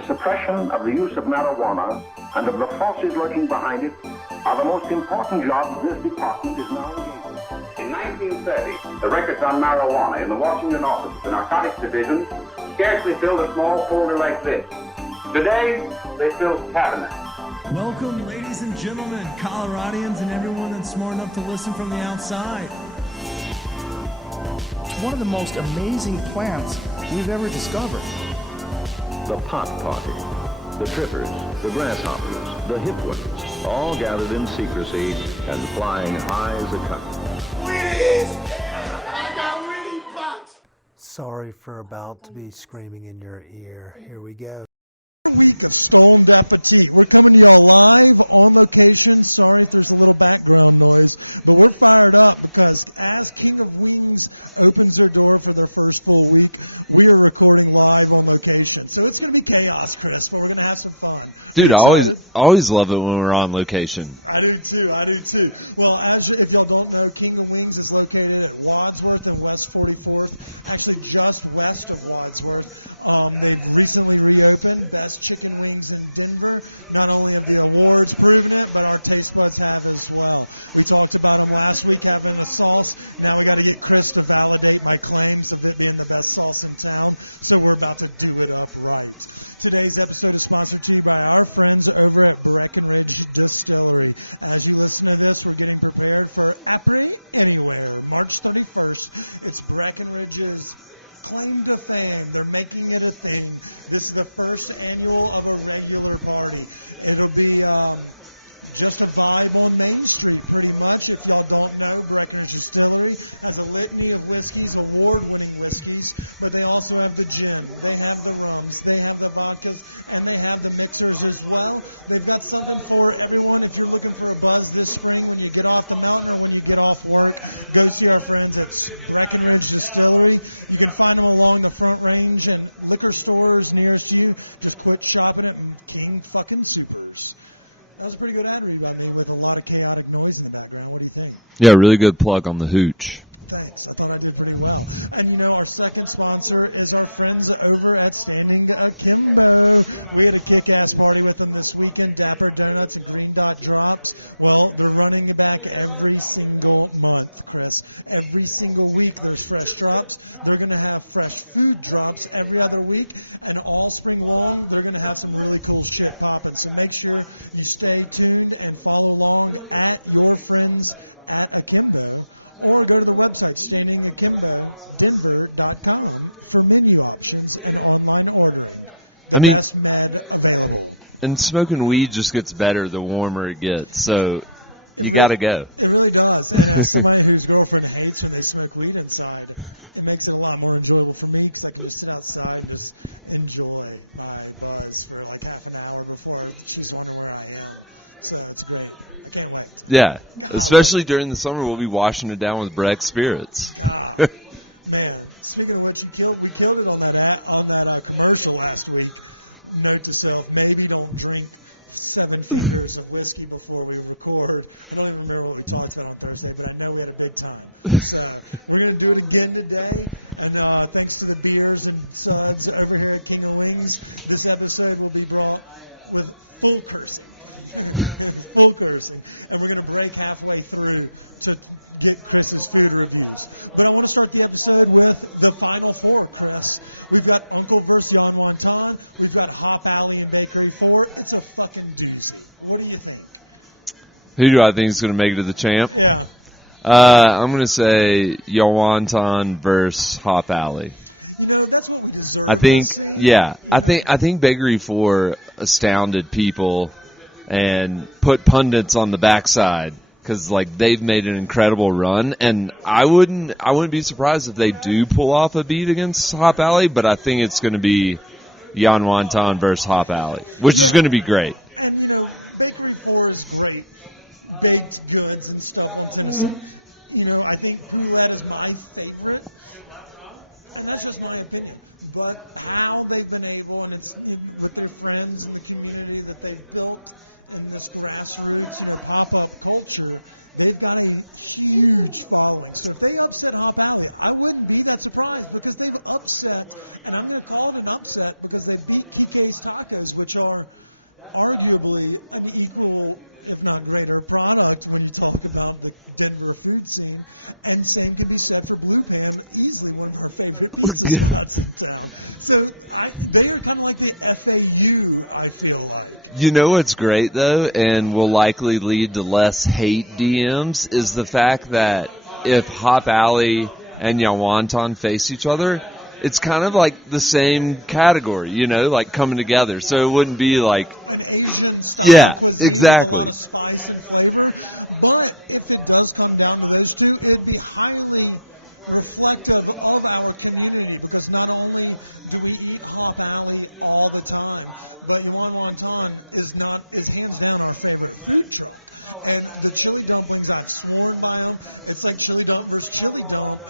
the suppression of the use of marijuana and of the forces lurking behind it are the most important jobs this department is now engaged in. In 1930, the records on marijuana in the Washington office of the Narcotics Division scarcely filled a small folder like this. Today, they fill cabinets. Welcome, ladies and gentlemen, Coloradians and everyone that's smart enough to listen from the outside. One of the most amazing plants we've ever discovered. The pot party, the trippers, the grasshoppers, the hip ones, all gathered in secrecy and flying high as a kite. I got weed pots! Sorry for about to be screaming in your ear. Here we go. Week of Stoned Appetit. We're coming to y'all live on location. Sorry if there's a little background noise, but we're fired up because as King of Wings opens their door for their first full week, we are recording live on location. So it's going to be chaos, Chris, but we're going to have some fun. Dude, I always love it when we're on location. I do too. Well, if y'all don't know, King of Wings is located at Wadsworth and West 44th, actually just west of Wadsworth. They've recently reopened. Best chicken wings in Denver. Not only have the awards proven it, but our taste buds have as well. We talked about them last week having the sauce. Now we got to get Chris to validate my claims of it being the best sauce in town. So we're about to do it up right. Today's episode is sponsored to you by our friends over at Breckenridge Distillery. As you listen to this, we're getting prepared for Après Anywhere, March 31st. It's Breckenridge's claim to fame. They're making it a thing. This is the first annual of a regular party. It'll be just a vibe on Main Street, pretty much. If y'all don't know, Breckenridge Distillery has a litany of whiskeys, award-winning whiskeys, but they also have the gin, they have the rums, they have the vodkas, and they have the mixers as well. They've got something for everyone. If you're looking for a buzz this spring when you get off the mountain or when you get off work, go see our friends at Breckenridge Distillery. You can find them along the Front Range and liquor stores nearest you. Just quit shopping at King fucking Supers. That was a pretty good ad read by me with a lot of chaotic noise in the background. What do you think? Yeah, really good plug on the hooch. Thanks. I thought I did pretty well. And, you know, our second sponsor is our friends over at Standing Akimbo. We had a kick-ass party with them this weekend, Dapper Donuts and Green Dot Drops. Well, they're running it back every single month, Chris. Every single week there's fresh drops. They're going to have fresh food drops every other week. And all spring long, they're going to have some really cool shit popping. So make sure you stay tuned and follow along at your friends at Akimbo. Or go to the website, standingakimbodenver.com, for menu options and online ordering. The best med available. And smoking weed just gets better the warmer it gets, so you got to go. It really does. And as somebody whose girlfriend hates when they smoke weed inside, it makes it a lot more enjoyable for me because I can just sit outside and just enjoy my buzz for like half an hour before she's wondering where I am. So it's great. I can't wait. Yeah. God, especially during the summer, we'll be washing it down with Breck Spirits. God. Man, speaking of which, we killed it on that commercial last week. Note to self, maybe don't drink 7 fingers of whiskey before we record. I don't even remember what we talked about on Thursday, but I know we had a big time. So we're going to do it again today. And thanks to the beers and suds over here at King of Wings, this episode will be brought with full cursing. Full cursing. And we're going to break halfway through to get Chris's food reviews. But I want to start the episode with the Final Four, Chris. We've got Uncle vs. Jan Wonton. We've got Hop Alley and Bakery 4. It's a fucking doozy. What do you think? Who do I think is going to make it to the champ? Yeah. I'm going to say Jan Wonton versus Hop Alley. You know, that's what we deserve to see. Yeah. I think Bakery 4 astounded people and put pundits on the backside because like they've made an incredible run, and I wouldn't be surprised if they do pull off a beat against Hop Alley, but I think it's going to be Jan Wonton versus Hop Alley, which is going to be great. And you know, Bakery 4 is great, baked goods and stuff on Tennyson. You know, I think Poulette is my favorite. And that's just my opinion. But how they've been able, and it's with their friends and the community that they've built in this grassroots, pop-up culture, they've got a huge following. So if they upset Hop Alley, I wouldn't be that surprised because they've upset, and I'm going to call it an upset because they beat Kike's Tacos, which are arguably an equal, if not greater, product when you talk about the Denver food scene. And same can be said for Blue Pan, easily one of our favorite pizza spots in town. So they are kind of like the FAU, I feel like. You know what's great, though, and will likely lead to less hate DMs, is the fact that if Hop Alley and Yawanton face each other, it's kind of like the same category, like coming together. So it wouldn't be like an Asian style cuisine with a lot of spice and flavor. But if it does come down to those two, it'd be highly reflective of our community because not only do we eat Hop Alley all the time, but Yuan Wonton is hands down our favorite food truck. And the chili dumplings, I've sworn by them. It's like chili dump versus chili dump.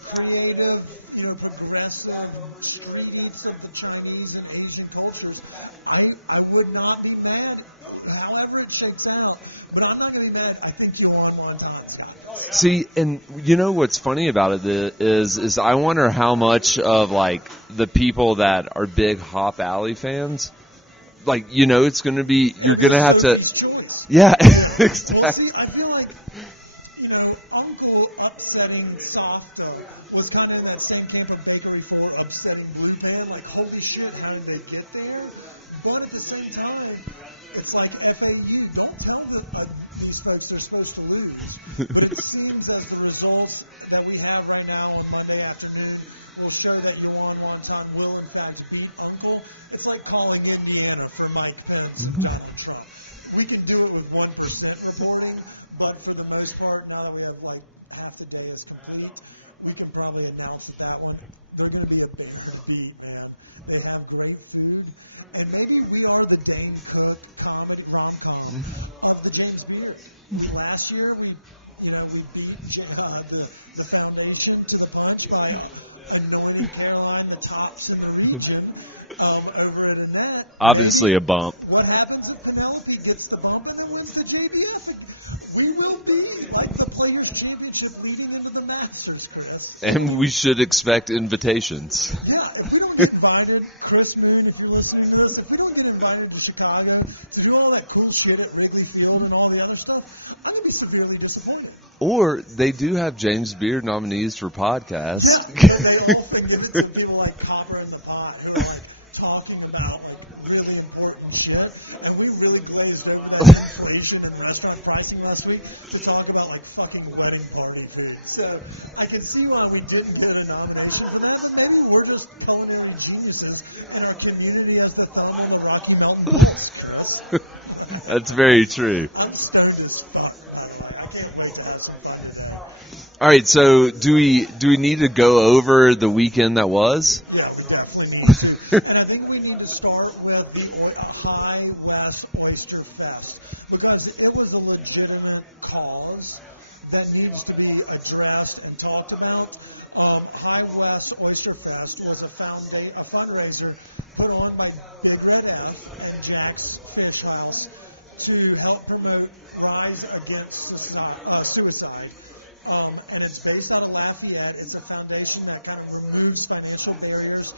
Creative, progressive street eats of the Chinese and Asian cultures. I would not be mad, however it shakes out. But I'm not going to be mad. I think Yuan Wonton's got this. See, and what's funny about it is I wonder how much of like the people that are big Hop Alley fans. Like, it's going to be, you're going to have Sophie's choice. Yeah. Exactly. Well, see, I feel like, Uncle upsetting Softa was kind of in that same camp of Bakery 4 upsetting Blue Pan. Like, holy shit, how did they get there? But at the same time, it's like FAU. Don't tell these folks they're supposed to lose. But it seems as the results that we have right now on Monday afternoon will show that Yuan Wonton will, in fact, beat Uncle. It's like calling Indiana for Mike Pence and Donald Trump. We can do it with 1% reporting, but for the most part, now that we have like half the day is complete, we can probably announce that one, they're going to be a bear to beat, man. They have great food, and maybe we are the Dane Cook comedy rom-com of the James Beard. Last year we beat the foundation to the punch by anointing Caroline the tops in the region over at Annette. Obviously Maybe a bump. What happens if Penelope gets the bump and then wins the JBF? We will be like the Players' Championship leading into the Masters, Chris. And we should expect invitations. Yeah, if we don't get invited, Chris Moon, if you're listening to this, if we don't get invited to Chicago to do all that cool shit at Wrigley Field and all the other stuff, I'm going to be severely disappointed. Or they do have James Beard nominees for podcasts. Yeah, but they often give it to people like Copper in the Pot who are like talking about like really important shit. And we really glazed over that inflation and restaurant pricing last week to talk about like fucking wedding party food. So I can see why we didn't get a nomination for that, but maybe we're just culinary geniuses and our community has the thumb on the Rocky Mountain Pulse, Chris. That's very true. I'm stoned as fuck, by the way. I can't wait to have some fun today. All right, so do we need to go over the weekend that was? Yeah, we definitely need to. And I think we need to start with the High West Oyster Fest because it was a legitimate cause that needs to be addressed and talked about. High West Oyster Fest was a fundraiser put on by Big Red F and Jack's Fish House to help promote Rise Against Suicide. And it's based out of Lafayette. It's a foundation that kind of removes financial barriers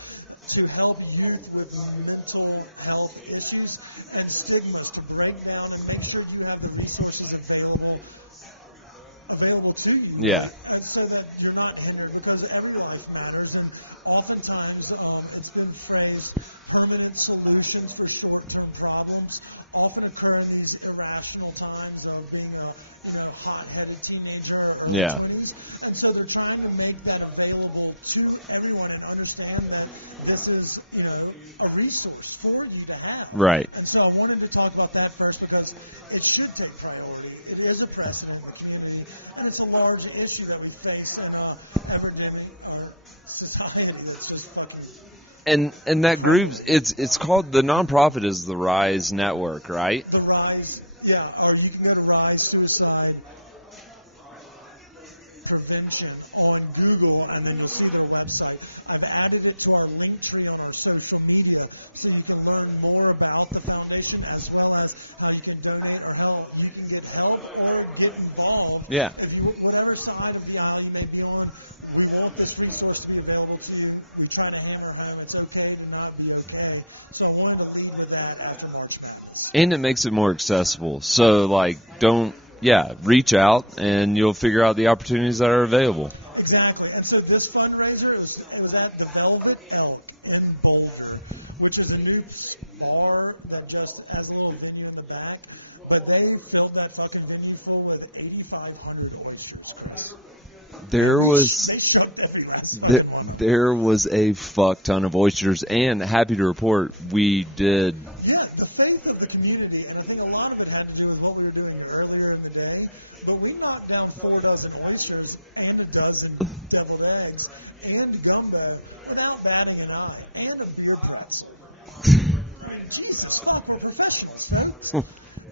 to help youth with mental health issues and stigmas to break down and make sure you have the resources available to you, really, so that you're not hindered because every life matters. And oftentimes it's been phrased, permanent solutions for short-term problems often occur in these irrational times of being a hot-headed teenager or early 20s. And so they're trying to make that available to everyone and understand that this is, a resource for you to have. Right. And so I wanted to talk about that first because it should take priority. It is a precedent in the community, and it's a large issue that we face in our society that's just fucking And that crumbling. group, it's called, the nonprofit is the Rise Network, right? The Rise, or you can go to Rise Suicide Prevention on Google, and then you'll see their website. I've added it to our link tree on our social media so you can learn more about the foundation as well as how you can donate, or hell, you can get help or get involved. Yeah. If you, whatever side of the aisle you may be on, we want this resource to be available to you. We try to hammer home it's okay to not be okay. So I wanted to lead with that after March Madness. And it makes it more accessible. So, reach out and you'll figure out the opportunities that are available. Exactly. And so this fundraiser, it was at the Velvet Elk in Boulder, which is a new bar that just has a little venue in the back. But they filled that fucking venue full with 8,500 oysters, Chris. They shucked every last fucking one of them. There was a fuck ton of oysters, and happy to report we did. Yeah, the faith of the community, and I think a lot of it had to do with what we were doing earlier in the day, but we knocked down 4 dozen oysters and a dozen deviled eggs and gumbo without batting an eye, and a beer pretzel. I mean, Jesus, fuck, we're professionals, folks.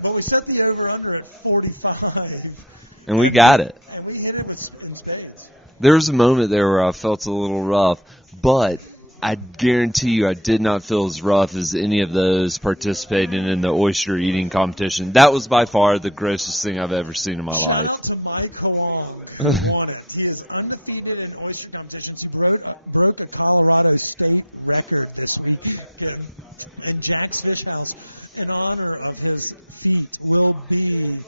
But we set the over-under at 45. And we got it. And we hit it in spades. There was a moment there where I felt a little rough, but I guarantee you I did not feel as rough as any of those participating in the oyster eating competition. That was by far the grossest thing I've ever seen in my life. Shout out to Mike Hoang, who won it. He is undefeated in oyster competitions. He broke a Colorado state record this weekend. And Jack's Fish House, in honor of his feat, will be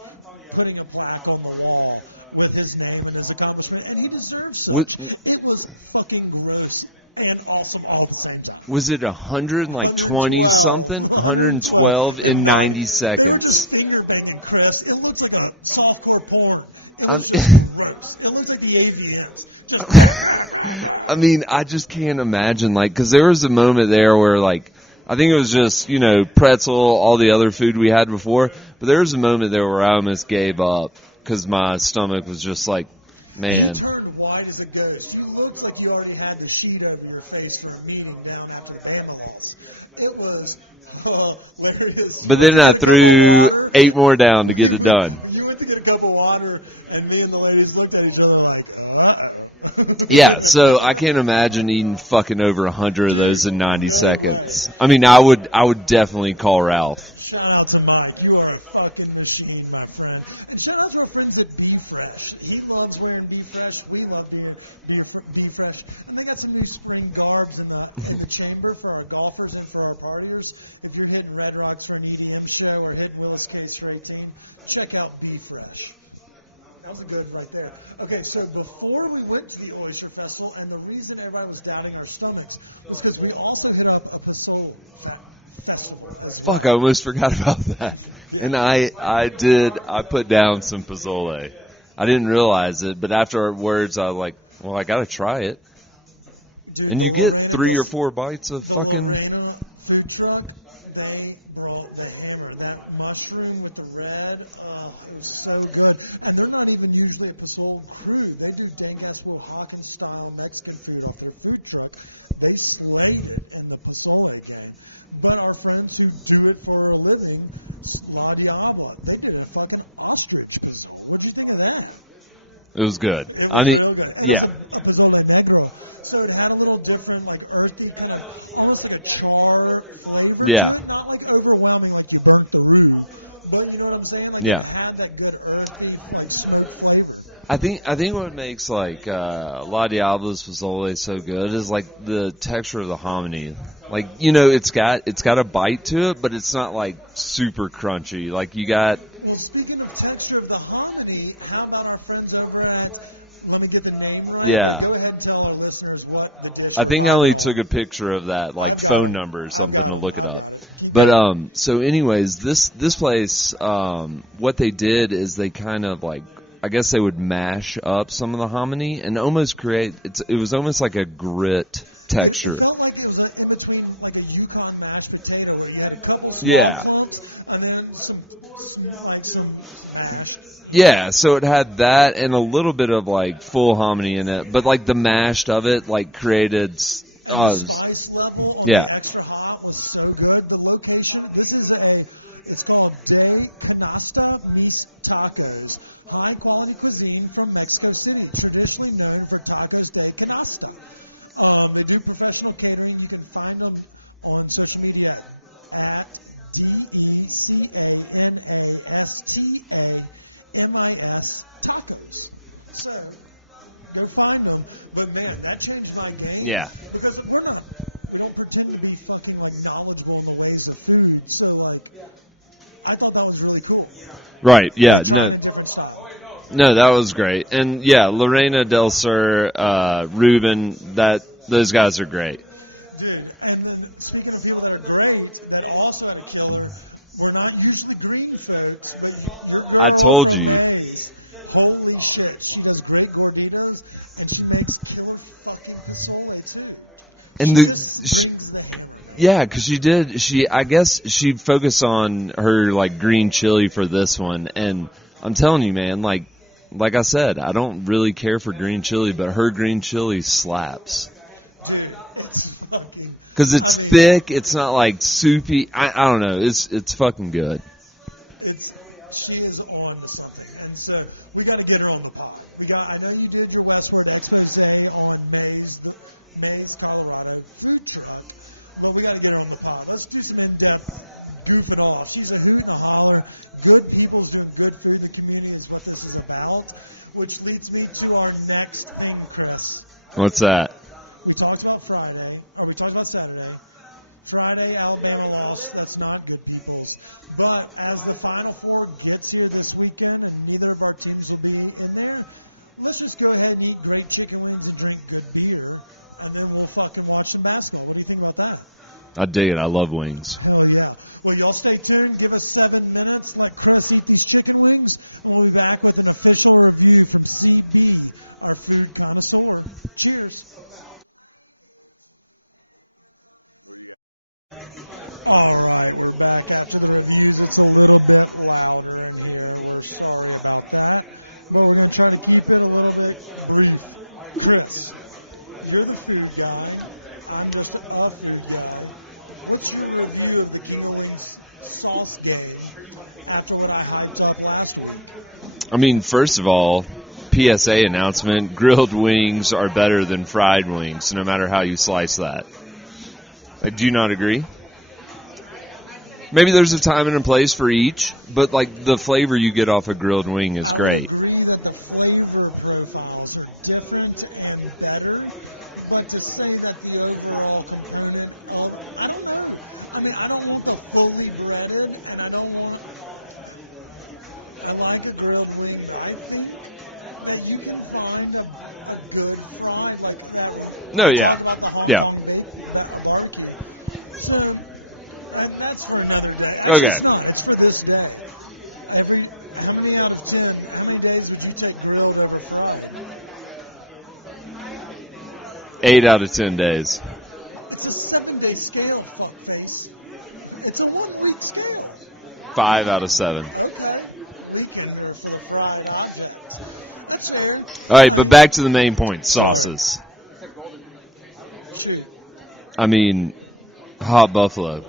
putting a plaque on the wall with his name and his accomplishment, and he deserves such. It was fucking gross and awesome all at the same time. Was it 120 something? 112 in 90 seconds. They were just finger banging, Chris. It looks like a softcore porn. It was just gross. It looks like the AVMs. Just. I mean, I just can't imagine, because there was a moment there where, I think it was just, pretzel, all the other food we had before. But there was a moment there where I almost gave up because my stomach was just man. You turned white as a ghost. You looked like you already had the sheet over your face for a meeting down after the Bama loss. It was hilarious. But then I threw 8 more down to get it done. You went to get a cup of water, and me and the ladies looked at each other like, uh-oh. Yeah, so I can't imagine eating fucking over 100 of those in 90 seconds. Way. I mean, I would definitely call Ralph. Shout out to Mike. You are a fucking machine, my friend. And shout out to our friends at Be Fresh. He loves wearing Be Fresh. We love Be Fresh. And they got some new spring garbs in the chamber for our golfers and for our partiers. If you're hitting Red Rocks for an EDM show or hitting Willis Case for 18, check out Be Fresh. That was a good right there. Okay, so before we went to the Oyster Festival, and the reason everybody was doubting our stomachs was because we also hit up a Pozole festival as well. Fuck, I almost forgot about that. Yeah. And I put down some pozole. I didn't realize it, but afterwards I was like, well, I got to try it. Dude, and you get 3 or 4 bites of the fucking... Lorena food truck. They brought the hammer, that mushroom with the red. Oh, it was so good. And they're not even usually a Pozole crew. They do dank-ass Will Hawkins style Mexican food off their food truck. They slayed it in the Pozole game. But our friends who do it for a living, La Diabla, they did a fucking ostrich Pozole. What'd you think of that? It was good. It was real good. And it was a Pozole Negro. So it had a little different, earthy, kind of almost like a char flavor to it. Not overwhelming like you burnt the roux. But you know what I'm saying? It had that good earthy, smoked flavor. I think what makes La Diabla's Pozole so good is the texture of the hominy. It's got a bite to it, but it's not super crunchy. You got. Well, speaking of texture of the hominy, how about our friends over at? Let me get the name right. Yeah. But go ahead and tell our listeners what the dish. I think I only took a picture of that, phone number or something. I've got to look it up. I've got it. Keep going. So anyways, this place, what they did is they kind of I guess they would mash up some of the hominy and almost create. It was almost like a grit texture. It felt like it was in between a Yukon mashed potato where you had a couple small clumps and then some mashed. Yeah, so it had that and a little bit of full hominy in it, but the mashed of it created. And the spice level on the extra hot was so good. The location. This is It's called De Canasta Mis Tacos, high-quality cuisine from Mexico City, traditionally known for tacos de canasta. They do professional catering. You can find them on social media at DECANASTAMIS tacos. So go find them. But man, that changed my game. Yeah. Because we don't pretend to be fucking like knowledgeable in the ways of food. So like, I thought that was really cool. Right. Yeah. Like trying a different style. No, that was great. And yeah, Lorena Del Sur, Ruben, those guys are great. Dude, and then speaking of people that are great, that also had a killer, we're not usually green folks, but your girl from Maze, holy shit, she does great gorditas, and she makes killer fucking pozole too. And she just brings the hammer, man. Yeah, because I guess she focused on her like green chili for this one, and I'm telling you, man, like I said, I don't really care for green chili, but her green chili slaps. Dude, it's fucking... Because it's thick, it's not like soupy. I don't know, it's fucking good. She is on to something, and so we got to get her on the pod. I know you did your Westward expose on Maze, Colorado food truck, but we got to get her on the pod. Let's do some in-depth goofing off. She's a hoot and a holler. Good people's doing good food in the community is what this is about, which leads me to our next thing, Chris. What's that? We talked about Saturday. Friday, Alabama lost. That's not good people's. But as the Final Four gets here this weekend, and neither of our teams will be in there, let's just go ahead and eat great chicken wings and drink good beer, and then we'll fucking watch some basketball. What do you think about that? I dig it. I love wings. Hell yeah. Well, y'all stay tuned. Give us 7 minutes. Let Chris eat these chicken wings, and we'll be back with an official review from CB, our food connoisseur. Cheers. All right, we're back after the reviews. It's a little bit louder in here. We're sorry about that, but we're going to try to keep it a little bit brief. Chris, you're the food guy. I'm just a food guy. What's your review of the King of Wings sauce game after what I hyped up last week? I mean, first of all, PSA announcement, grilled wings are better than fried wings, no matter how you slice that. Do you not agree? Maybe there's a time and a place for each, but like the flavor you get off a grilled wing is great. I would agree that the flavor profiles are different and better, but to say that the overall component of, I don't know. I mean, I don't want the fully breaded, and I like a grilled wing, but I think that you can find a good fried, like that. Talk about the Hong Kong barbecue. So... And that's for another day. Actually, It's not. It's for this day. How many out of 10, how many days would you take grilled over fried? 8 out of 10 days. It's a 7-day scale, fuckface. It's a 1-week scale. 5 out of 7. Okay. Weekender for the fried objects. That's fair. All right, but back to the main point, sauces. Sorry. Shoot. I mean, hot buffalo.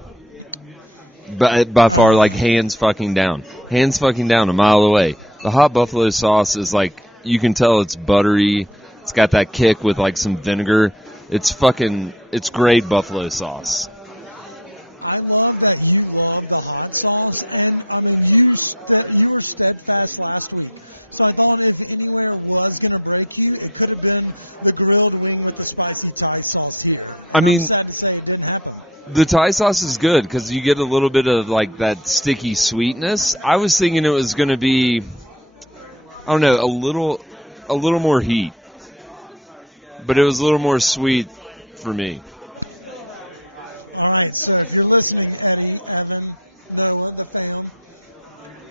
By far, like, hands fucking down. Hands fucking down, a mile away. The hot buffalo sauce is like, you can tell it's buttery. It's got that kick with, like, some vinegar. It's great buffalo sauce. I love that you love the hot sauce. And, I mean, you were steadfast last week. So I thought if anywhere was going to break you, it could have been the grilled wing with the spicy Thai sauce here. And I'm sad to say it didn't happen. The Thai sauce is good because you get a little bit of like that sticky sweetness. I was thinking it was going to be, I don't know, a little more heat, but it was a little more sweet for me. All right, so if you're listening, Eddie, Evan, Noah, the fam,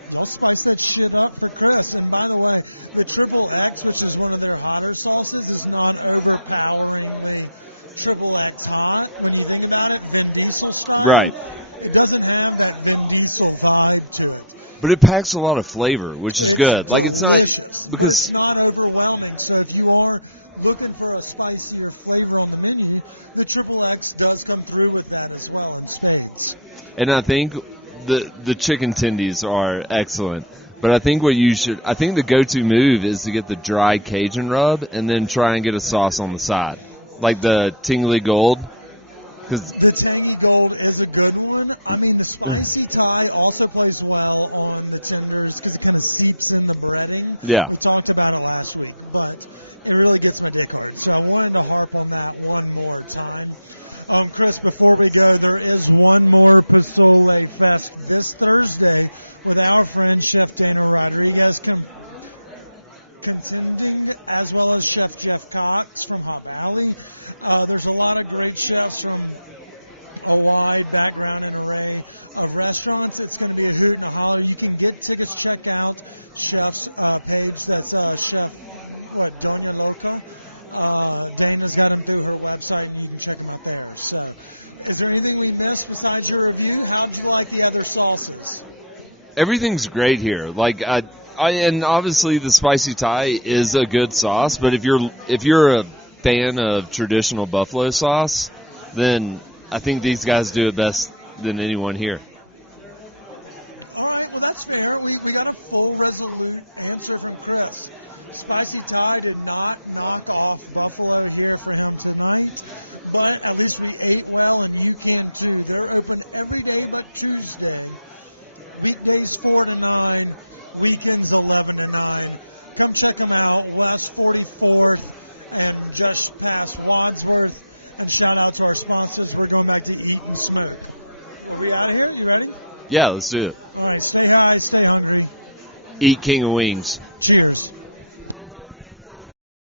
y'all spice that shit up for Chris. And by the way, the Triple X, which is one of their hotter sauces, is not overpoweringly Triple X hot. When you think about it, Vin Diesel style. Right. It doesn't have that Vin Diesel vibe to it. But it packs a lot of flavor, which is good. Delicious, like it's delicious, but it's not overwhelming. So if you are looking for a spicier flavor on the menu, the Triple X does come through with that as well in spades. And I think the chicken tendies are excellent. But I think the go-to move is to get the dry Cajun rub and then try and get a sauce on the side, like the Tingly Gold. The Tangy Gold is a good one. I mean, the spicy Thai also plays well on the tenders because it kind of seeps in the breading. Yeah. We talked about it last week, but it really gets my dick hard. So I wanted to harp on that one more time. Chris, before we go, there is one more Pozole Fest this Thursday with our friend Chef Dana Rodriguez contending, as well as Chef Jeff Cox from Hop Alley. There's a lot of great chefs from a wide background and array of restaurants. It's going to be a hoot and a holler. You can get tickets. Check out Chef's page. That's Chef Doña Loca. Dana's got them through her website, and you can check them out there. So, is there anything we missed besides your review? How'd you like the other sauces? Everything's great here. Like and obviously the spicy Thai is a good sauce, but if you're a fan of traditional buffalo sauce, then I think these guys do it best than anyone here. All right, well, that's fair. We got a full, resolute answer from Chris. Spicy Thai did not knock off Buffalo here for him tonight, but at least we ate well, and you can too. They're open every day but Tuesday. Weekdays 4 to 9, weekends 11 to 9. Come check them out, West 44th and just past Wadsworth. And shout out to our sponsors. We're going back to Eat and Smoke. Are we out of here? You ready? Yeah, let's do it. All right, stay high, stay hungry. Eat King of Wings. Cheers.